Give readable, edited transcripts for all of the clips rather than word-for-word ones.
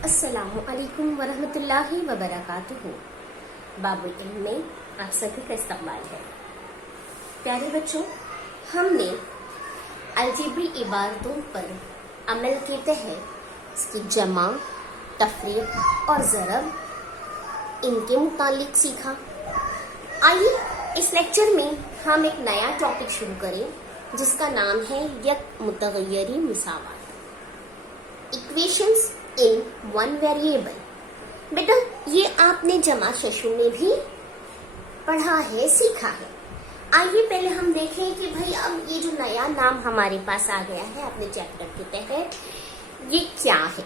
अस्सलामु अलैकुम वरहमतुल्लाहि वबरकातुहू। बाबुल इल्म में आप सभी का इस्तकबाल है। प्यारे बच्चों, हमने अलजेब्री इबारतों पर अमल के तहत इसकी जमा, तफरीक और ज़रब इनके मुतालिक सीखा। आइए इस लेक्चर में हम एक नया टॉपिक शुरू करें जिसका नाम है यक मुतगय्यरी मुसावात, इक्वेशंस इन वन वेरिएबल। बेटा ये आपने जमा शशु में भी पढ़ा है, सीखा है। आइए पहले हम देखें कि भाई अब ये जो नया नाम हमारे पास आ गया है अपने चैप्टर के तहत, ये क्या है।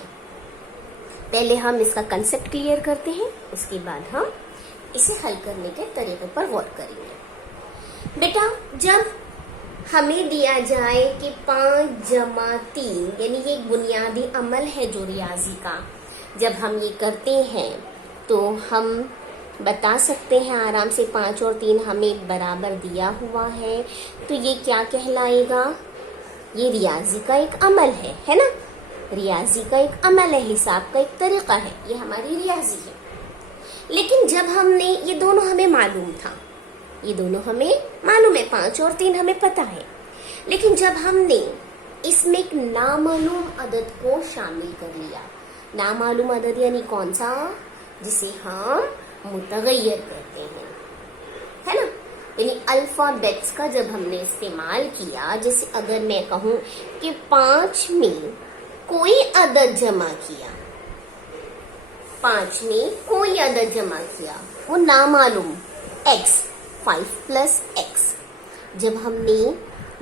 पहले हम इसका कंसेप्ट क्लियर करते हैं, उसके बाद हम इसे हल करने के तरीके पर गौर करेंगे। बेटा जब हमें दिया जाए कि 5 जमा 3 यानी ये एक बुनियादी अमल है जो रियाजी का, जब हम ये करते हैं तो हम बता सकते हैं आराम से 5 और 3 हमें बराबर दिया हुआ है, तो ये क्या कहलाएगा? ये रियाजी का एक अमल है ना। रियाजी का एक अमल है, हिसाब का एक तरीका है, ये हमारी रियाजी है। लेकिन जब हमने ये दोनों हमें मालूम था, ये दोनों हमें मालूम है, 5 और 3 हमें पता है, लेकिन जब हमने इसमें एक नामालूम अदद को शामिल कर लिया, नामालूम अदद यानी कौन सा? जिसे हम मुतगय्यर कहते हैं, है ना। यानी अल्फाबेट्स का जब हमने इस्तेमाल किया, जैसे अगर मैं कहूं कि 5 में कोई अदद जमा किया, 5 में कोई अदद जमा किया, वो नामालूम x, 5 + x। जब हमने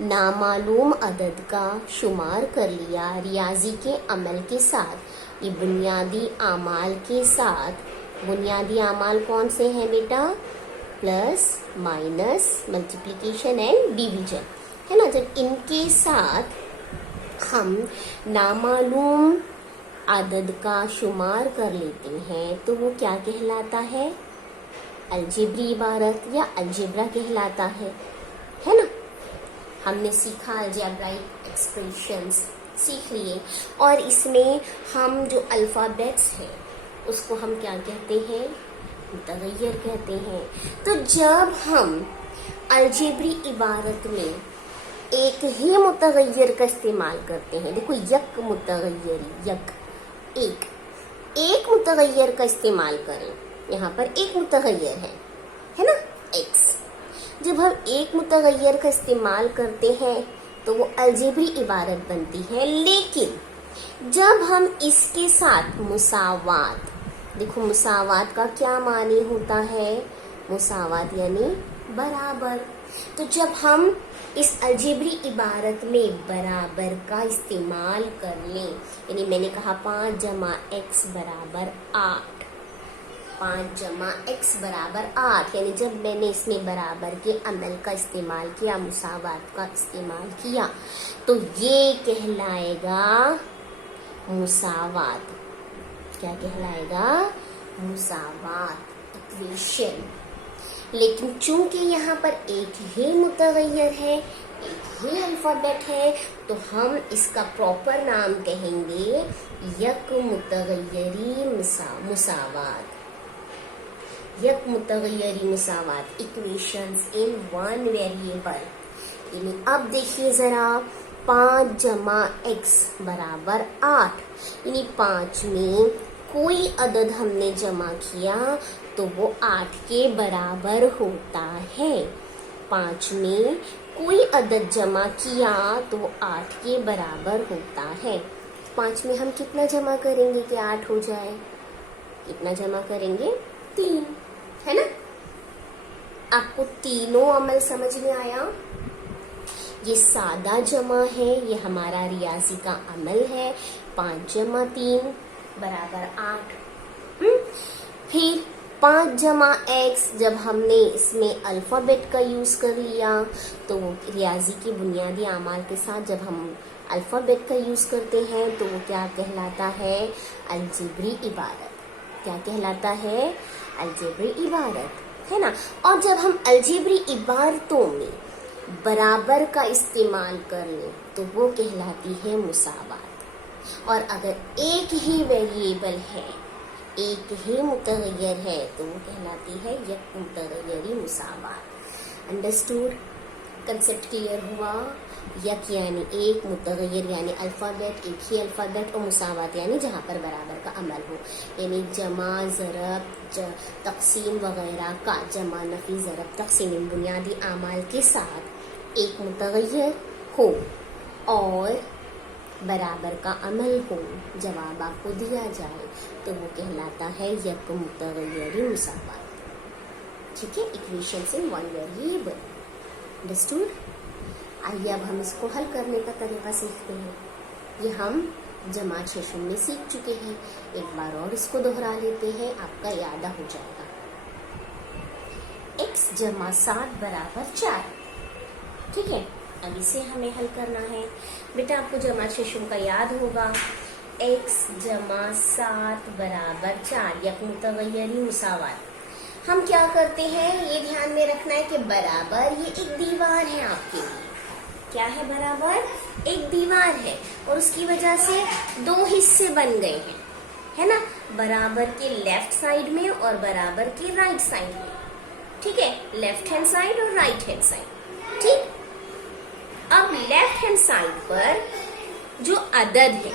नामालूम अदद का शुमार कर लिया रियाजी के अमल के साथ, ये बुनियादी आमाल के साथ, बुनियादी आमाल कौन से हैं बेटा? Plus, minus, multiplication and division, है ना। जब इनके साथ हम नामालूम अदद का शुमार कर लेते हैं तो वो क्या कहलाता है? अलजेब्री इबारत या अलजेब्रा कहलाता है ना। हमने सीखा अलजेब्राइक एक्सप्रेशंस सीख लिए, और इसमें हम जो अल्फाबेट्स हैं उसको हम क्या कहते हैं? मुतगय्यर कहते हैं। तो जब हम अलजेब्री इबारत में एक ही मुतगय्यर का इस्तेमाल करते हैं, देखो यक मुतगय्यरी, यक एक मुतगय्यर का इस्तेमाल करें, यहाँ पर एक मुतगय्यर है ना, x। जब हम एक मुतगय्यर का इस्तेमाल करते हैं तो वो अलजेब्री इबारत बनती है। लेकिन जब हम इसके साथ मुसावात, देखो मुसावात का क्या मानी होता है? मुसावात यानी बराबर। तो जब हम इस अलजेब्री इबारत में बराबर का इस्तेमाल कर लें, यानी मैंने कहा 5 जमा x बराबर 8, 5 जमा x बराबर 8, यानी जब मैंने इसमें बराबर के अमल का इस्तेमाल किया, मुसावात का इस्तेमाल किया, तो ये कहलाएगा मुसावात। क्या कहलाएगा? मुसावात, इक्वेशन। लेकिन चूंकि यहाँ पर एक ही मुतगय्यर है, एक ही अल्फाबेट है, तो हम इसका प्रॉपर नाम कहेंगे यक मुतगय्यरी मुसावात, यक मुतगय्यरी मुसावात, इक्वेशंस इन वन वेरिएबल। यानी अब देखिए जरा, 5 जमा x बराबर 8, यानी 5 में कोई अदद हमने जमा किया तो वो 8 के बराबर होता है। 5 में कोई अदद जमा किया तो वो 8 के बराबर होता है। 5 में हम कितना जमा करेंगे कि 8 हो जाए? कितना जमा करेंगे? 3, है ना। आपको तीनों अमल समझ में आया? ये सादा जमा है, ये हमारा रियाजी का अमल है, 5 जमा 3 बराबर 8। फिर 5 जमा x, जब हमने इसमें अल्फाबेट का यूज कर लिया तो रियाजी के बुनियादी आमाल के साथ जब हम अल्फाबेट का यूज करते हैं तो वो क्या कहलाता है? अलजेब्री इबारत। क्या कहलाता है? अलजेब्री इबारत, है ना। और जब हम अलजेब्री इबारतों में बराबर का इस्तेमाल कर लें तो वो कहलाती है मुसावात। और अगर एक ही वेरिएबल है, एक ही मुतगय्यर है, तो वो कहलाती है यक मुतगय्यरी मुसावात। अंडरस्टूड? कंसेप्ट क्लियर हुआ? यक यानी एक, मुतगय्यर यानी अल्फाबेट, एक ही अल्फाबेट, और मुसावात यानी जहाँ पर बराबर का अमल हो, यानी जमा, ज़रब, तक़सीम वगैरह का जमा, नफ़ी, ज़रब, तक़सीम इन बुनियादी आमाल के साथ एक मुतगय्यर हो और बराबर का अमल हो, जवाब आपको दिया जाए, तो वो कहलाता है यक मुतगय्यरी मुसावात। ठीक है, equations in one variable. Understood? आइए अब हम इसको हल करने का तरीका सीखते हैं। ये हम जमा शेषम में सीख चुके हैं, एक बार और इसको दोहरा लेते हैं, आपका याद हो जाएगा। x जमा 7 बराबर 4। ठीक है, अब इसे हमें हल करना है। बेटा आपको जमा शेषम का याद होगा, x जमा 7 बराबर 4 यक मुतगय्यरी मुसावात। हम क्या करते हैं, ये ध्यान में रखना है कि बराबर ये एक दीवार है आपके लिए। क्या है बराबर? एक दीवार है, और उसकी वजह से दो हिस्से बन गए हैं, है ना, बराबर के लेफ्ट साइड में और बराबर के राइट साइड में। ठीक है, लेफ्ट हैंड साइड और राइट हैंड साइड। ठीक, अब लेफ्ट हैंड साइड पर जो अदद है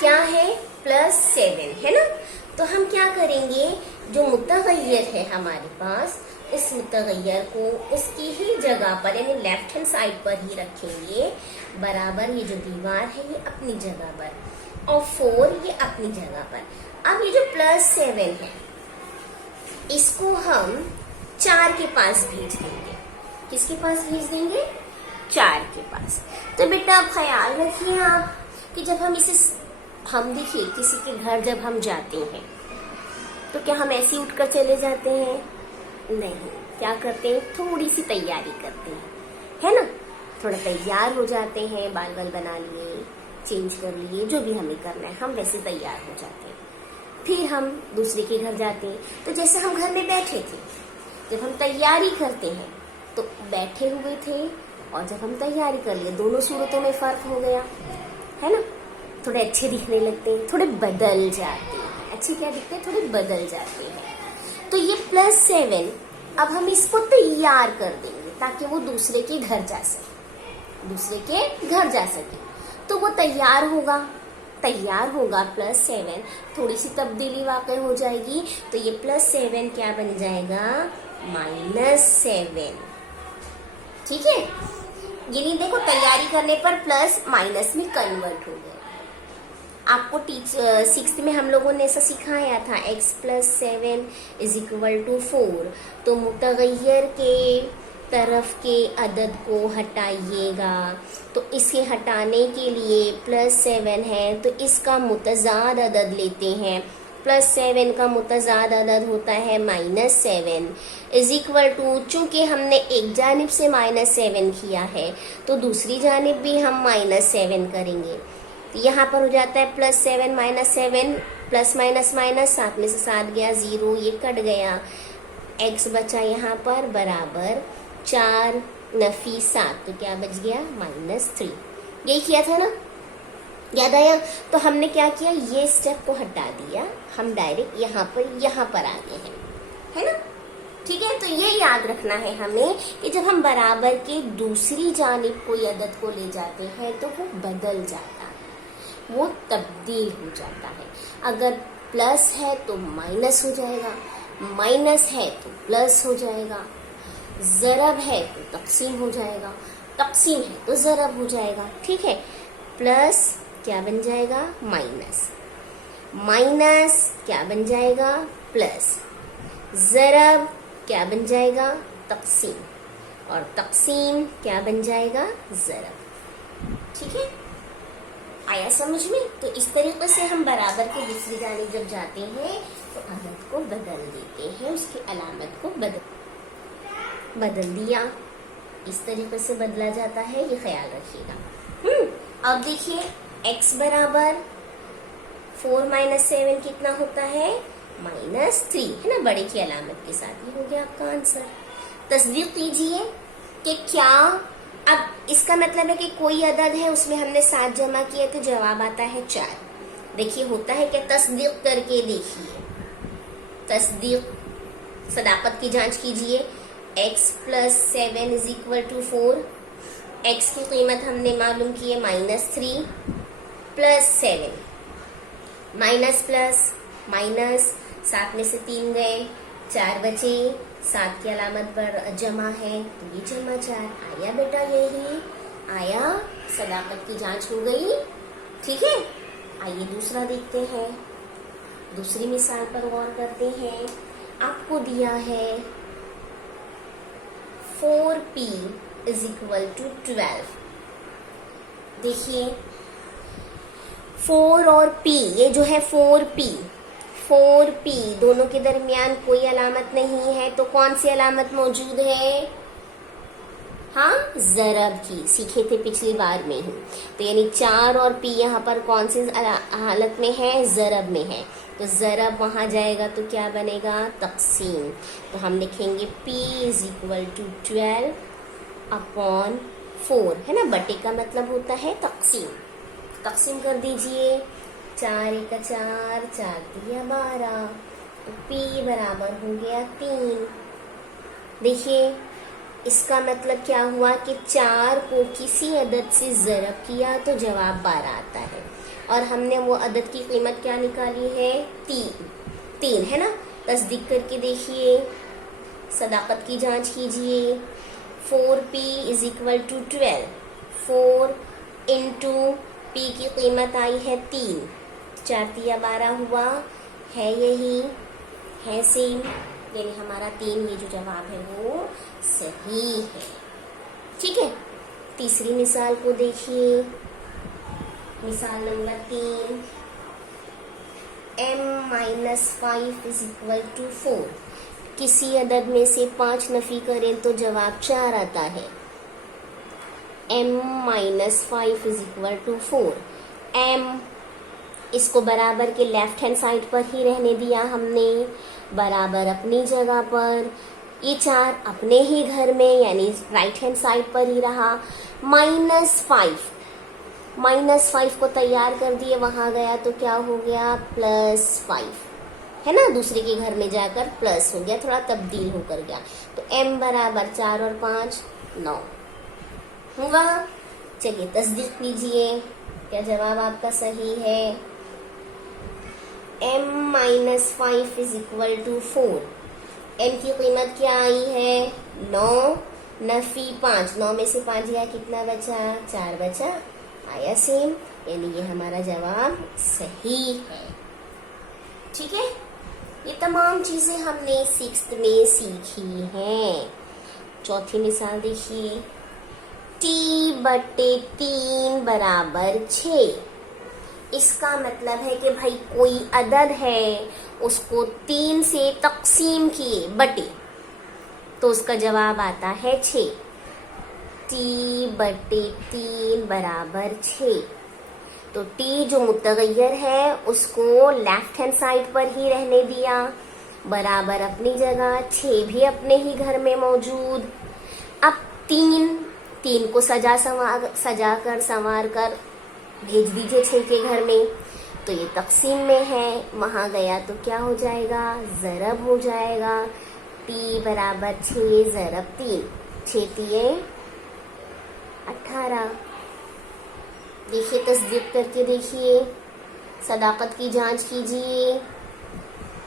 क्या है? +7 है ना। तो हम क्या करेंगे, जो मुतगय्यर है हमारे पास, उस मुतगय्यर को उसकी ही जगह पर यानी लेफ्ट हैंड साइड पर ही रखेंगे। बराबर ये जो दीवार है ये अपनी जगह पर, और 4 ये अपनी जगह पर। अब ये जो +7 है इसको हम 4 के पास भेज देंगे। किसके पास भेज देंगे? 4 के पास। तो बेटा आप ख्याल रखिए आप कि जब हम देखिए किसी के घर जब हम जाते हैं तो क्या हम ऐसे उठकर चले जाते हैं? नहीं, क्या करते हैं, थोड़ी सी तैयारी करते हैं, है ना, थोड़ा तैयार हो जाते हैं, बाल बना लिए, चेंज कर लिए, जो भी हमें करना है हम वैसे तैयार हो जाते हैं। फिर हम दूसरे के घर जाते हैं, तो जैसे हम घर में बैठे थे, जब हम तैयारी करते हैं तो बैठे हुए थे, और जब हम तैयारी कर लिए, दोनों सूरतों में फर्क हो गया, है ना, थोड़े अच्छे दिखने लगते हैं, थोड़े बदल जाते हैं। अच्छे क्या दिखते हैं? थोड़े बदल जाते हैं। तो ये +7 अब हम इसको तैयार कर देंगे ताकि वो दूसरे के घर जा सके, तो वो तैयार होगा +7, थोड़ी सी तब्दीली वाकई हो जाएगी, तो ये +7 क्या बन जाएगा? -7। ठीक है, ये नहीं, देखो तैयारी करने पर प्लस माइनस में कन्वर्ट हो गया। आपको 6th में हम लोगों ने ऐसा सिखाया था, x + 7 = 4। तो मुतगय्यर के तरफ के अदद को हटाइएगा, तो इसे हटाने के लिए +7 है तो इसका मुतज़ाद अदद लेते हैं। +7 का मुतज़ाद अदद होता है -7 चूंकि हमने एक जानिब से -7 किया है तो दूसरी जानिब भी हम -7 करेंगे। तो यहाँ पर हो जाता है +7 -7, प्लस माइनस माइनस, 7 में से 7 गया 0, ये कट गया, x बचा यहाँ पर बराबर 4 नफी 7, तो क्या बच गया? -3। यही किया था ना, याद आया? तो हमने क्या किया, ये स्टेप को हटा दिया, हम डायरेक्ट यहाँ पर आ गए हैं, है ना। ठीक है, तो ये याद रखना है हमें कि जब हम बराबर के दूसरी जानिब कोई अदद को ले जाते हैं तो वो बदल जाता है, वो तब्दील हो जाता है। अगर प्लस है तो माइनस हो जाएगा, माइनस है तो प्लस हो जाएगा, ज़रब है तो तक़सीम हो जाएगा, तक़सीम है तो ज़रब हो जाएगा। ठीक है, प्लस क्या बन जाएगा? माइनस, माइनस क्या बन जाएगा? प्लस, ज़रब क्या बन जाएगा? तक़सीम, और तक़सीम क्या बन जाएगा? ज़रब। ठीक है, आया समझ में? तो इस तरीके से हम बराबर के दूसरी जानिब जब जाते हैं तो अदद को बदल देते हैं, उसकी अलामत को बदल दिया, इस तरीके से बदला जाता है, ये ख्याल रखिएगा। अब देखिए x बराबर 4 - 7 कितना होता है? -3, है ना, बड़े की अलामत के साथ। ये हो गया आपका आंसर। तस्दीक कीजिए कि क्या अब इसका मतलब है कि कोई अदद है उसमें हमने 7 जमा किया तो जवाब आता है 4। देखिए होता है क्या, तस्दीक करके देखिए, तस्दीक, सदाकत की जांच कीजिए। x + 7 = 4। x की कीमत हमने मालूम की है -3 + 7, माइनस प्लस माइनस, 7 में से 3 गए, 4 बचे, 7 की अलामत पर जमा है तो ये जमा 4 आया बेटा, यही आया। सदाकत की जांच हो गई, ठीक है। आइए दूसरा देखते हैं, दूसरी मिसाल पर गौर करते हैं। आपको दिया है 4p = 12। देखिए 4 और p, ये जो है 4p दोनों के दरमियान कोई अलामत नहीं है, तो कौन सी अलामत मौजूद है? हाँ, ज़रब की, सीखे थे पिछली बार में ही। तो यानी 4 और p यहाँ पर कौन सी हालत में है? ज़रब में है। तो ज़रब वहां जाएगा तो क्या बनेगा? तक़सीम। तो हम लिखेंगे p = 12/4, है ना। बटे का मतलब होता है तक़सीम। तक़सीम कर दीजिए, 4 × 4, 4 × 12, तो p बराबर हो गया 3। देखिए इसका मतलब क्या हुआ कि 4 को किसी अदद से ज़रब किया तो जवाब 12 आता है, और हमने वो अदद की कीमत क्या निकाली है? 3, है ना। तस्दीक करके देखिए, सदाकत की जांच कीजिए। 4p = 12, 4 × p की कीमत आई है 3, 4 × 12 हुआ, है यही, है सेम, यानी हमारा 3 ये जो जवाब है वो सही है, ठीक है। तीसरी मिसाल को देखिए, मिसाल नंबर 3, m-5 = 4। किसी अदद में से 5 नफी करें तो जवाब 4 आता है। m-5 = 4। m इसको बराबर के लेफ्ट हैंड साइड पर ही रहने दिया हमने, बराबर अपनी जगह पर। ये 4 अपने ही घर में यानी राइट हैंड साइड पर ही रहा। -5 को तैयार कर दिए, वहां गया तो क्या हो गया? +5, है ना। दूसरे के घर में जाकर प्लस हो गया, थोड़ा तब्दील होकर गया। तो m बराबर 4 और 5 9 हुआ। चलिए तस्दीक कीजिए, क्या जवाब आपका सही है? m-5 = 4। m की कीमत क्या आई है? 9 नफी 5, 9 में से 5 गया, कितना बचा? 4 बचा, आया सेम, यानी ये हमारा जवाब सही है, ठीक है। ये तमाम चीजें हमने 6th में सीखी हैं। चौथी मिसाल देखिए, t/3 = 6। इसका मतलब है कि भाई कोई अदद है, उसको 3 से तक़सीम किए बटे, तो उसका जवाब आता है 6। t/3 = 6। तो t जो मुतगय्यर है उसको लेफ्ट हैंड साइड पर ही रहने दिया, बराबर अपनी जगह, 6 भी अपने ही घर में मौजूद। अब 3 को सजा कर संवार कर भेज दीजिए 6 के घर में, तो ये तक़सीम में है, वहां गया तो क्या हो जाएगा? ज़रब हो जाएगा। t = 6 ज़रब 3, 6 × 18। देखिए तस्दीक करके देखिए, सदाकत की जांच कीजिए।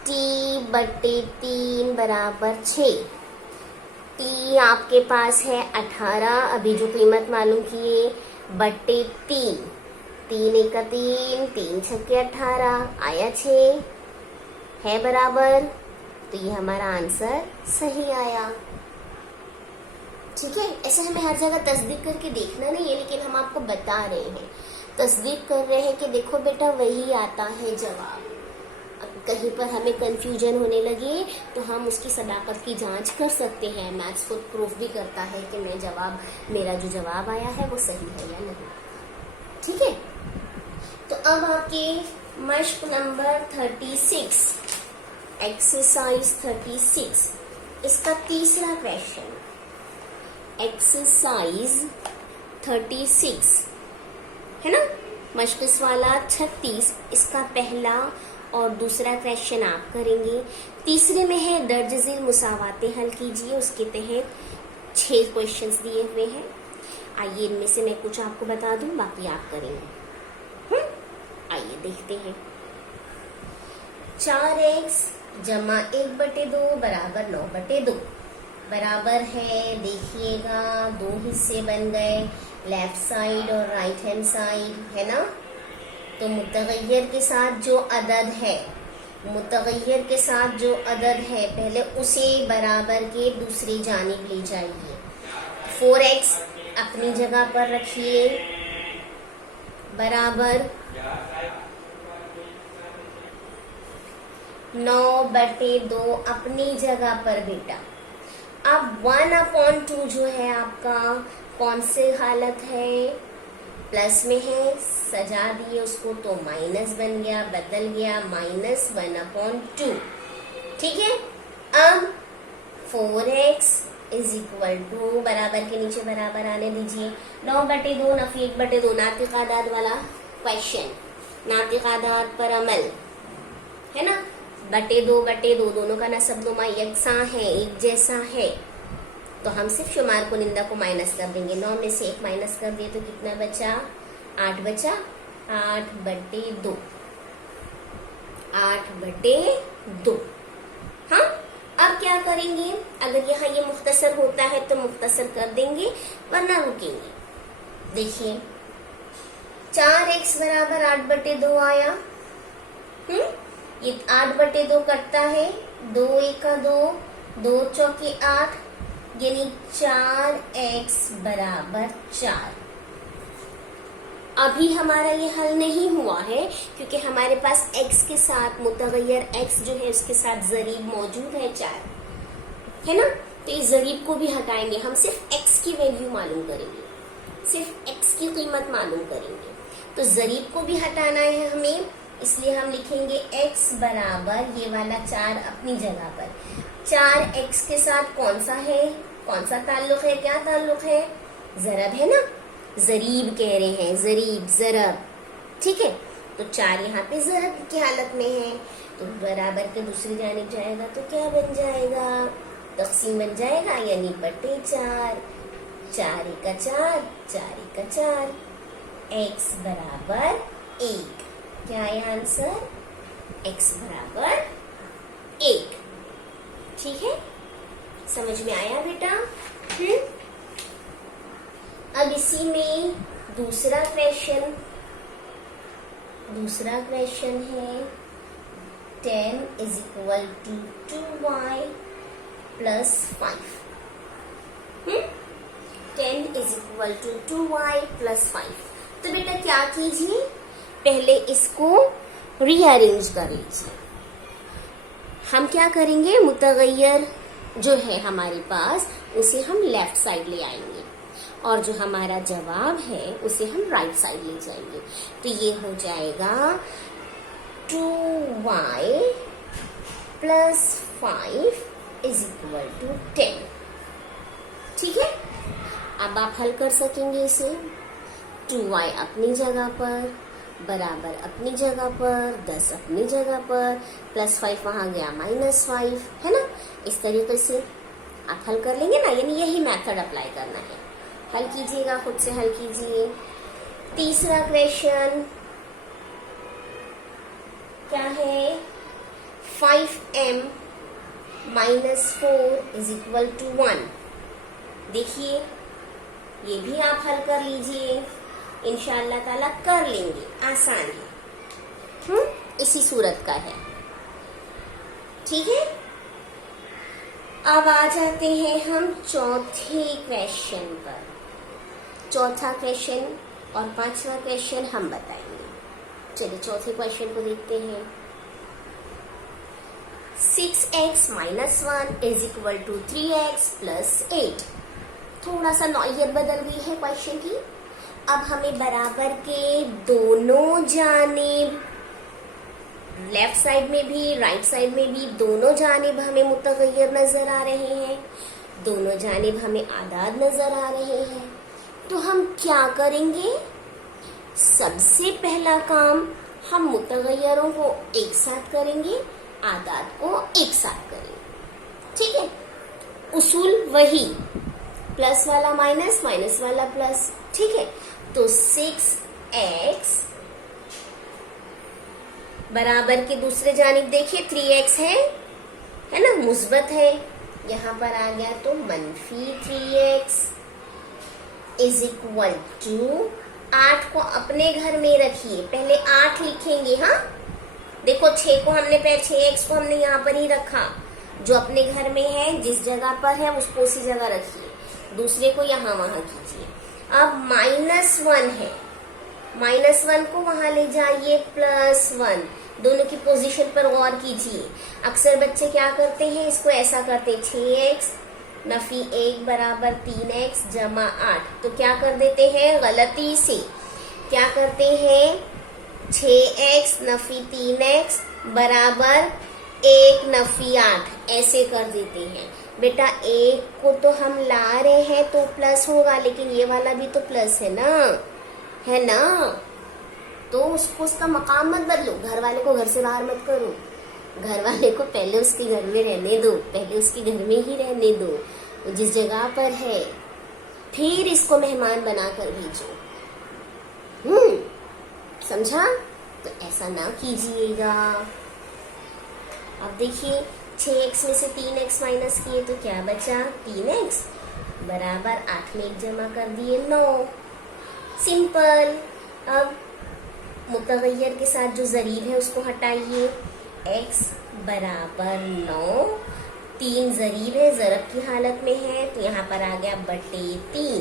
t/3 = 6। t आपके पास है 18, अभी जो कीमत मालूम किए, बटे 3, 3 × 3, 3 × 6 = 18, आया 6, है बराबर। तो ये हमारा आंसर सही आया, ठीक है। ऐसे हमें हर जगह तस्दीक करके देखना नहीं है, लेकिन हम आपको बता रहे हैं, तस्दीक कर रहे हैं कि देखो बेटा वही आता है जवाब। अब कहीं पर हमें कंफ्यूजन होने लगे तो हम उसकी सदाकत की जांच कर सकते हैं। मैथ्स खुद प्रूफ भी करता है कि मेरा जो जवाब आया है वो सही है या नहीं, ठीक है। तो अब आपके मश्क नंबर 36, एक्सरसाइज 36, इसका तीसरा क्वेश्चन। एक्सरसाइज 36 है ना, मशक़ वाला 36, इसका पहला और दूसरा क्वेश्चन आप करेंगे। तीसरे में है दर्ज झेल मुसावातें हल कीजिए, उसके तहत 6 क्वेश्चंस दिए हुए हैं। आइए इनमें से मैं कुछ आपको बता दूं, बाकी आप करेंगे। आइए देखते हैं। 4x जमा 1/2 बराबर 9/2 बराबर है, देखिएगा 2 हिस्से बन गए, लेफ्ट साइड और राइट हैंड साइड है ना। तो मुतगय्यर के साथ जो अदद है, मुतगय्यर के साथ जो अदद है पहले उसे बराबर के दूसरी जानिब ले जाइए। 4x अपनी जगह पर रखिए, बराबर 9/2 अपनी जगह पर बेटा। अब 1/2 जो है आपका कौन से हालत है, प्लस में है, सजा दिए उसको तो माइनस बन गया, बदल गया -1/2। ठीक है। अब 4x इज इक्वल टू, बराबर के नीचे बराबर आने दीजिए, 9/2 नफी 1/2, नातिक आदाद वाला क्वेश्चन, नातिक आदाद पर अमल है ना। 2/2 दोनों का नसब नुमा यकसा है, एक जैसा है, तो हम सिर्फ शुमार को निंदा को माइनस कर देंगे। 9 में से 1 माइनस कर दिए तो कितना बचा, 8 बचा। 8/2, 8/2। हाँ, अब क्या करेंगे, अगर यहाँ ये मुख्तसर होता है तो मुख्तसर कर देंगे, वरना रुकेंगे। देखिए 4x बराबर 8/2 आया। ये 8/2 कटता है, 2 1 2, 2 चौके 8, यानी 4x बराबर 4। अभी हमारा ये हल नहीं हुआ है क्योंकि हमारे पास x के साथ मुतगय्यर x जो है उसके साथ जरीब मौजूद है 4, है ना। तो इस जरीब को भी हटाएंगे, हम सिर्फ x की वैल्यू मालूम करेंगे, सिर्फ x की कीमत मालूम करेंगे। तो जरीब को भी हटाना है हमें, इसलिए हम लिखेंगे x बराबर ये वाला 4 अपनी जगह पर। 4x के साथ कौन सा है, कौन सा ताल्लुक है, क्या ताल्लुक है, जरब है ना, जरीब कह रहे हैं, जरीब जरब। ठीक है, तो 4 यहाँ पे जरब की हालत में है, तो बराबर के दूसरी जानिब जाएगा तो क्या बन जाएगा, तकसीम बन जाएगा, यानी बटे 4, 4 1 4, 4 1 4, x बराबर 1। क्या है आंसर, x बराबर 1। ठीक है, समझ में आया बेटा। अब इसी में दूसरा क्वेश्चन है 10 is equal to 2y plus 5। 10 is equal to 2y plus 5। तो बेटा क्या कीजिए, पहले इसको रीअरेंज कर लीजिए। हम क्या करेंगे, मुतगय्यर जो है हमारे पास उसे हम लेफ्ट साइड ले आएंगे और जो हमारा जवाब है उसे हम राइट साइड ले जाएंगे। तो ये हो जाएगा 2y plus 5 is equal to 10। ठीक है, अब आप हल कर सकेंगे इसे। 2y अपनी जगह पर, बराबर अपनी जगह पर, 10 अपनी जगह पर, प्लस 5 वहां गया -5, है ना। इस तरीके से आप हल कर लेंगे ना, यानी यही मेथड अप्लाई करना है। हल कीजिएगा, खुद से हल कीजिए। तीसरा क्वेश्चन क्या है, 5m minus 4 is equal to 1। देखिए ये भी आप हल कर लीजिए, इंशाअल्लाह ताला कर लेंगे, आसान है। इसी सूरत का है। ठीक है, अब आ जाते हैं हम चौथे क्वेश्चन पर। चौथा क्वेश्चन और 5वां क्वेश्चन हम बताएंगे। चलिए चौथे क्वेश्चन को देखते हैं। 6x minus 1 is equal to 3x plus 8। थोड़ा सा नौयत बदल गई है क्वेश्चन की। अब हमें बराबर के दोनों जानिब, लेफ्ट साइड में भी राइट साइड में भी, दोनों जानिब हमें मुतगय्यर नजर आ रहे हैं, दोनों जानिब हमें आदाद नजर आ रहे हैं। तो हम क्या करेंगे? सबसे पहला काम हम मुतगय्यरों को एक साथ करेंगे, आदाद को एक साथ करेंगे। ठीक है, उसूल वही, प्लस वाला माइनस, माइनस वाला प्लस। ठीक है, तो 6x बराबर के दूसरे जानिब देखिए 3x है ना, मुस्बत है, यहां पर आ गया तो मनफी 3x इज इक्वल टू 8 को अपने घर में रखिए, पहले 8 लिखेंगे। हाँ देखो 6 को हमने 6x को हमने यहाँ पर ही रखा, जो अपने घर में है जिस जगह पर है उसको उसी जगह रखिए, दूसरे को यहाँ वहां कीजिए। अब -1 है, -1 को वहां ले जाइए, +1, दोनों की पोजीशन पर गौर कीजिए। अक्सर बच्चे क्या करते हैं, इसको ऐसा करते हैं 6x नफी 1 बराबर 3x जमा 8, तो क्या कर देते हैं गलती से, क्या करते हैं 6x नफी 3x बराबर 1 नफी 8, ऐसे कर देते हैं। बेटा 1 को तो हम ला रहे हैं तो प्लस होगा, लेकिन ये वाला भी तो प्लस है ना, तो उसका मकाम मत बदलो, घर वाले को घर से बाहर मत करो, घर वाले को पहले उसके घर में रहने दो, पहले उसके घर में ही रहने दो जिस जगह पर है, फिर इसको मेहमान बनाकर भेजो। समझा? तो ऐसा ना कीजिएगा। अब देखिए 6x में से 3x माइनस किए तो क्या बचा, 3x बराबर 8 में 1 जमा कर दिए 9, सिंपल। अब मुतगय्यर के साथ जो जरीब है उसको हटाइए, x बराबर 9, 3 जरीब है, जरब की हालत में है, तो यहाँ पर आ गया बटे 3,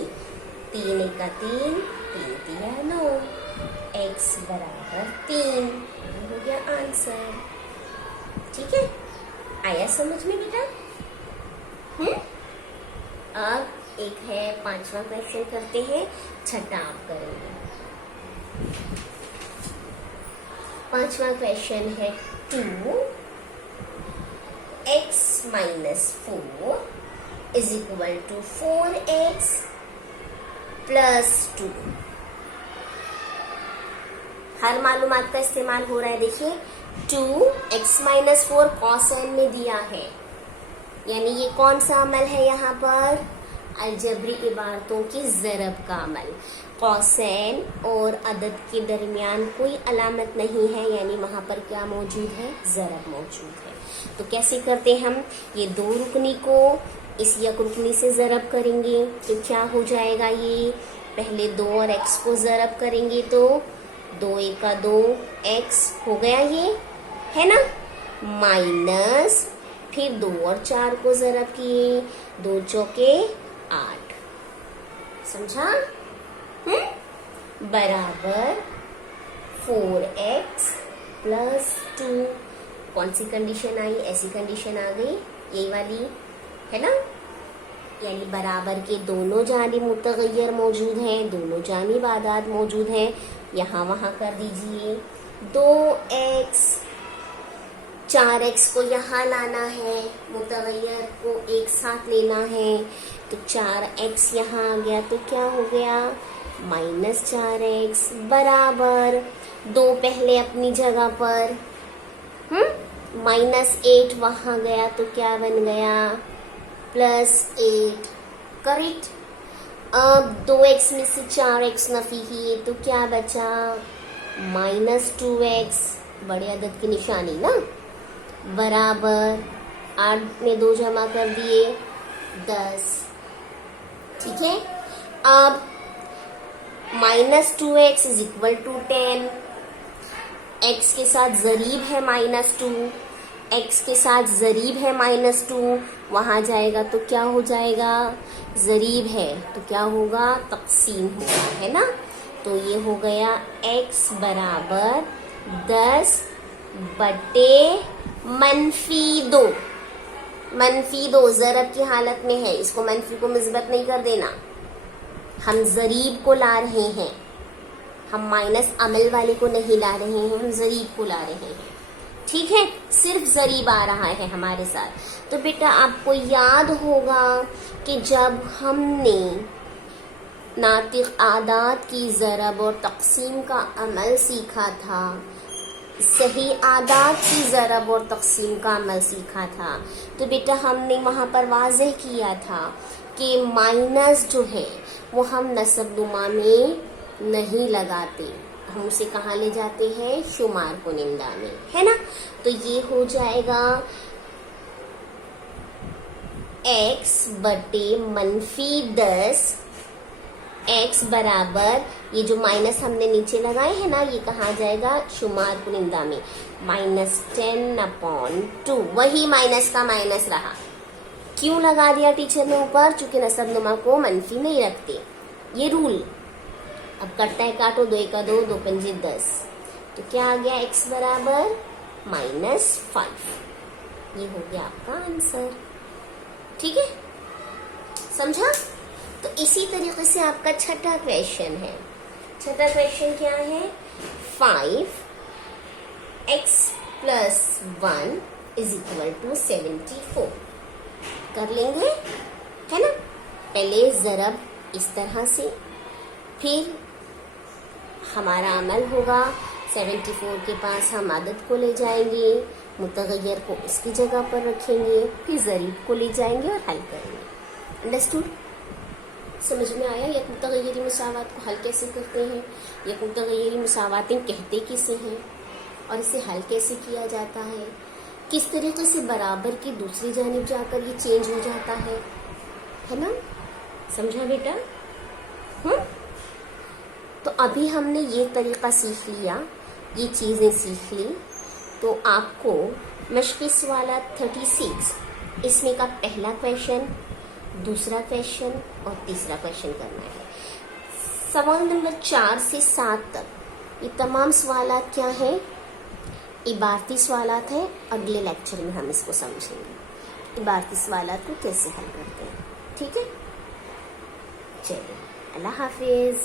3 का 3, 3 दिया 9, x बराबर 3, हो गया आंसर। ठीक है, आया समझ में बेटा? अब एक है 5वां क्वेश्चन करते हैं, छठा आप करेंगे। 5वां क्वेश्चन है 2x minus 4 is equal to 4x plus 2। हर मालूमात का इस्तेमाल हो रहा है। देखिए 2x माइनस 4 कॉसेन में दिया है, यानी ये कौन सा अमल है, यहाँ पर अलजबरी इबारतों की ज़रब का अमल। कॉसेन और अदद के दरमियान कोई अलामत नहीं है, यानी वहां पर क्या मौजूद है, ज़रब मौजूद है। तो कैसे करते हम, ये 2 रुकनी को इस एक रुकनी से ज़रब करेंगे तो क्या हो जाएगा, ये पहले 2 और x को ज़रब करेंगे तो 2 का 2 x हो गया, ये है ना, माइनस फिर 2 और 4 को ज़रब किए, 2 चौके 8, समझा? बराबर 4x प्लस 2। कौन सी कंडीशन आई, ऐसी कंडीशन आ गई, यही वाली है ना, यानी बराबर के दोनों जानिब मुतगय्यर मौजूद हैं, दोनों जानिब आदाद मौजूद हैं, यहाँ वहां कर दीजिए। 2x 4x को यहाँ लाना है, मुतगय्यर को एक साथ लेना है, तो 4x यहाँ आ गया तो क्या हो गया, -4x बराबर 2 पहले अपनी जगह पर, -8 वहां गया तो क्या बन गया, +8, करेक्ट। अब 2x में से 4x नफी किए तो क्या बचा, -2x, बड़े अदद की निशानी ना, बराबर 8 में 2 जमा कर दिए 10। ठीक है, अब -2x is equal to 10, x के साथ जरीब है -2, x के साथ जरीब है -2, वहां जाएगा तो क्या हो जाएगा, जरीब है तो क्या होगा, तकसीम होगा, है ना, तो ये हो गया x बराबर 10 बटे -2, -2 जरब की हालत में है, इसको मनफी को मिस्बत नहीं कर देना, हम जरीब को ला रहे हैं, हम माइनस अमल वाले को नहीं ला रहे हैं, हम जरीब को ला रहे हैं। ठीक है, सिर्फ जरीब आ रहा है हमारे साथ। तो बेटा आपको याद होगा कि जब हमने नातिक आदात की ज़रब और तक़सीम का अमल सीखा था। सही आदात की ज़रब और तक़सीम का अमल सीखा था। तो बेटा हमने वहाँ पर वाज़ेह किया था कि माइनस जो है वो हम नसब नुमा में नहीं लगाते, हम उसे कहाँ ले जाते हैं, शुमार कुनिंदा में, है ना। तो ये हो जाएगा x बटे -10, x बराबर ये जो माइनस हमने नीचे लगाए हैं ना, ये कहाँ जाएगा, शुमार कुनिंदा में, -10/2। वही माइनस का माइनस रहा। क्यों लगा दिया टीचर ने ऊपर, चूंकि नसब नुमा को मनफी नहीं रखते, ये रूल। अब कटता है काटो, 2 × 2, 2 × 10, तो क्या आ गया, x बराबर -5। ये हो गया आपका आंसर। ठीक है, समझा। तो इसी तरीके से आपका छठा क्वेश्चन है। छठा क्वेश्चन क्या है, 5x + 1 = 74 कर लेंगे, है ना। पहले ज़रब इस तरह से, फिर हमारा अमल होगा 74 के पास हम आदत को ले जाएंगे, मुतगय्यर को उसकी जगह पर रखेंगे, फिर ज़रीब को ले जाएंगे और हल करेंगे। अंडरस्टूड, समझ में आया। यक मुतगय्यरी मुसावात को हल कैसे करते हैं, यक मुतगय्यरी मुसावातें कहते किसे हैं, और इसे हल कैसे किया जाता है, किस तरीके से बराबर की दूसरी जानिब जाकर ये चेंज हो जाता है ना। समझा बेटा। तो अभी हमने ये तरीका सीख लिया, ये चीज़ें सीख ली। तो आपको मश्क़ी सवालात 36 इसमें का पहला क्वेश्चन, दूसरा क्वेश्चन और तीसरा क्वेश्चन करना है। सवाल नंबर 4 से 7 तक ये तमाम सवालात क्या है, इबारती सवालात है। अगले लेक्चर में हम इसको समझेंगे, इबारती सवालात को कैसे हल करते हैं। ठीक है, चलिए, अल्लाह हाफिज़।